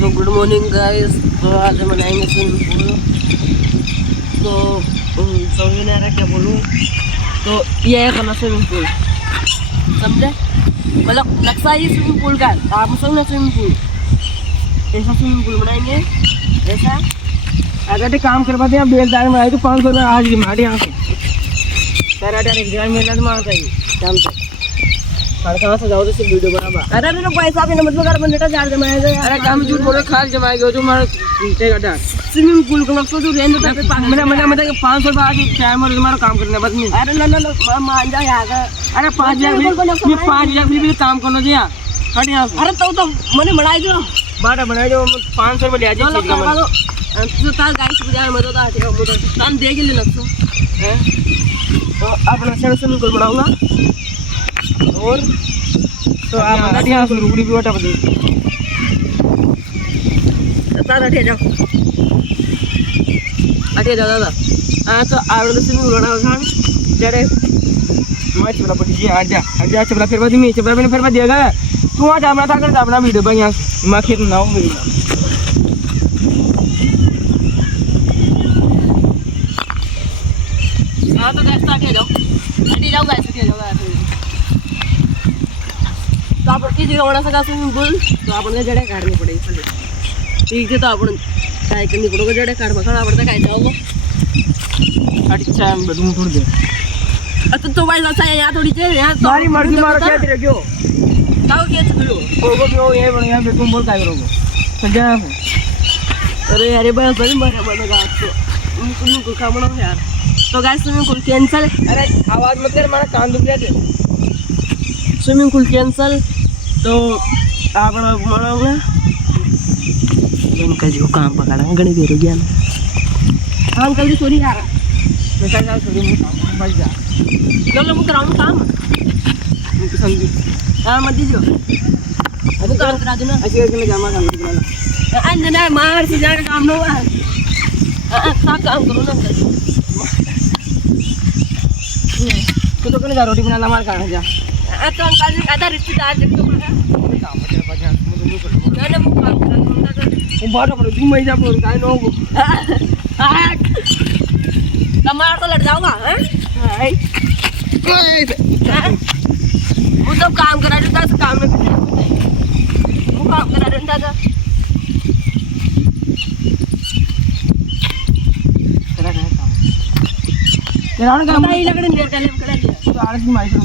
तो good morning guys. तो आज हम बनाएंगे स्विमिंग पूल। तो समझ नहीं आ रहा क्या बोलूँ। तो ये है अपना स्विमिंग पूल, समझे? मतलब नक्शा ही स्विमिंग पूल का है। आप समझना स्विमिंग पूल, ऐसा स्विमिंग पूल बनाएंगे ऐसा। अगर ते काम करवा दे बेलदार में आए तो 500 रुपये आज की मार यहाँ से तेरा एक जगह मेरा तो मारता ही शाम से साढ़े 5 से जाओ तो सिर्फ वीडियो बना। अरे तो पैसा भी मतलब कर बंदेटा चार्ज जमाएगा। अरे काम झूठ बोलो खाल जमाएगा जो मार तेरा डर स्विमिंग पूल को नक्शा तो रेंज पे मैंने 500 रुपये आज टाइम और तुम्हारा काम करना बस नहीं। अरे ना मान जा यहाँ का। अरे 5,000 भी काम करना चाहिए हट यहाँ से। अरे तो मैंने बनाई जो बाटा बनाए जो 500 रुपये ले आ जाए तो तार गाड़ी से बजाय मजा तो आती है मोटर तान दे के लिए नक्शा हैं। तो आप नक्शा स्विमिंग पूल बनाऊंगा और तो आप हट यहाँ से रुकड़ी भी बटा बदल तार हटे जाओ दादा। हाँ तो आप स्विमिंग पूल बना खान जड़े मैं चपला पड़ी जी हट जा चपला फिर बाद में चपला मैंने फिर बाद दिया तू आज अपना था कर अपना वीडियो पर यहाँ मैं खेत ना हूँ मेरी हाँ तो गैस हटे जाओ गैस तो आप किसी होना सका स्विमिंग पूल तो आपने जड़े काटनी पड़ेगी ठीक है। तो आप ट्राई करनी पड़ेगा जड़े काट बखड़ा पड़ता है जाओगे अच्छा बेडरूम छोड़ दे। अच्छा तो भाई लसा यहाँ थोड़ी देर यहाँ सारी मर्जी मारो क्या तेरे क्यों ताऊ क्या चलो कोको क्यों ये बढ़िया बेडरूम बोल काय करोगे सजा है। अरे यार बस बड़ी मजा बनेगा आज तो स्विमिंग पूल का बनाओ यार। तो गाइस स्विमिंग पूल कैंसिल। अरे आवाज मत कर हमारा कान दुख रहा है। स्विमिंग पूल कैंसिल तो आप बनाओगे अंकल जी को काम पकड़ा घनी देर हो गया ना। हाँ अंकल जी सॉरी यार बच जा चलो मैं कराऊँ काम हाँ मत दीजिए अब काम करा दो ना ऐसे करके जामा काम कराना अंजना मार से जाकर काम ना हुआ सब काम करो ना अंकल तू तो कने जा रोटी बनाना मार खाना जा तो अंकल जी आधा रिश्तेदार जब तो काम तेरे पास जा ना वो काम करा वो बात पर तू मैं जा बोल काय नो मार तो लड़ जाऊंगा हैं वो सब काम करा देता है काम में वो काम करा देता था तेरा काम ही लकड़ी देर का लेम करा दिया तो आरस की माई करो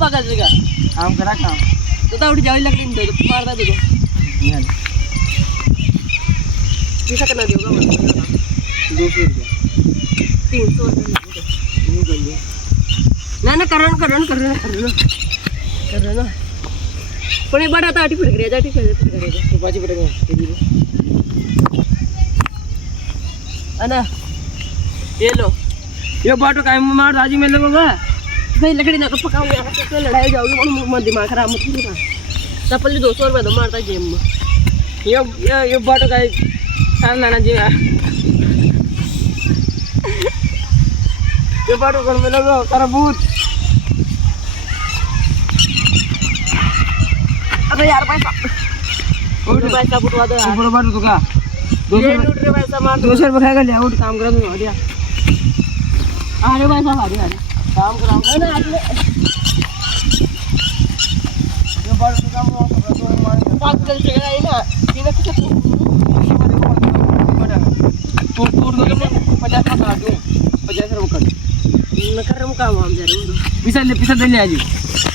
पकड़ देगा काम करा काम तो उठ जाओ लकड़ी दे दो मार दे दो कैसा करना देगा 200 रुपये 300 ना करण पण एक बड़ा ताटी फिर गया जाटी फिर करेगा तो बाजी पड़ेगा अना ये लो ये बाटो काय मार दाजी में लगोगा भाई लकड़ी ना पकाओ यार तो लड़ाई जाओगी मन दिमाग खराब मत करो चप्पल 200 रुपए दो मारता गेम में ये बाटो काय साल नाना जी ये बाटो घर में लगो तारा भूत। अरे यार पैसा बुटवा दो यार ऊपर बाटो तो का 200 रुपए पैसा मार 200 रुपये खाएगा ले आउट काम करा दूंगा दिया अरे पैसा भारी यार काम कराऊंगा ना आपने ये बाटो तो काम पागल जगह है ना किने कुछ तू दूर दो 50 का दूं 50 रुपये कर न कर रहा काम हम जरूर पिसा ले आज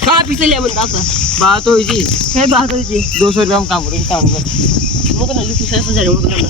कहाँ पीछे ले बनता था बात हो जी क्या बात हो जी 200 रुपये हम काम कर मुझे ना पीछे से जरूर करना